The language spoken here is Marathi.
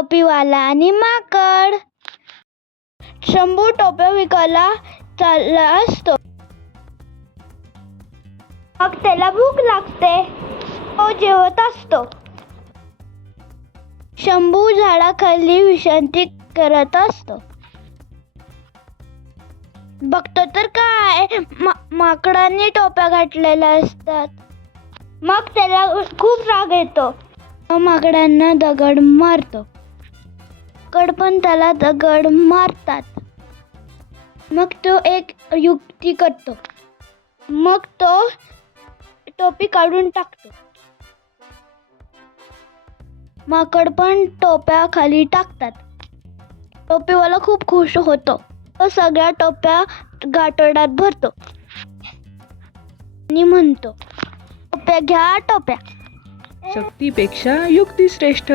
टोपीवाला आणि माकड. शंभू टोप्या विकायला चालला असतो. मग त्याला भूक लागते. तो जेवत असतो. शंभू झाडाखाली विश्रांती करत असतो. बघतो तर काय, माकडांनी टोप्या घातलेल्या असतात. मग त्याला खूप राग येतो. तो माकडांना दगड मारतो. माकड पण त्याला दगड मारतात. मग तो एक युक्ती करतो. मग तो टोपी काढून टाकतो. माकड पण टोप्या खाली टाकतात. टोपीवाला खूप खुश होतो. तो सगळ्या टोप्या गाठोड्यात भरतो आणि म्हणतो, टोप्या घ्या टोप्या. शक्तीपेक्षा युक्ती श्रेष्ठ.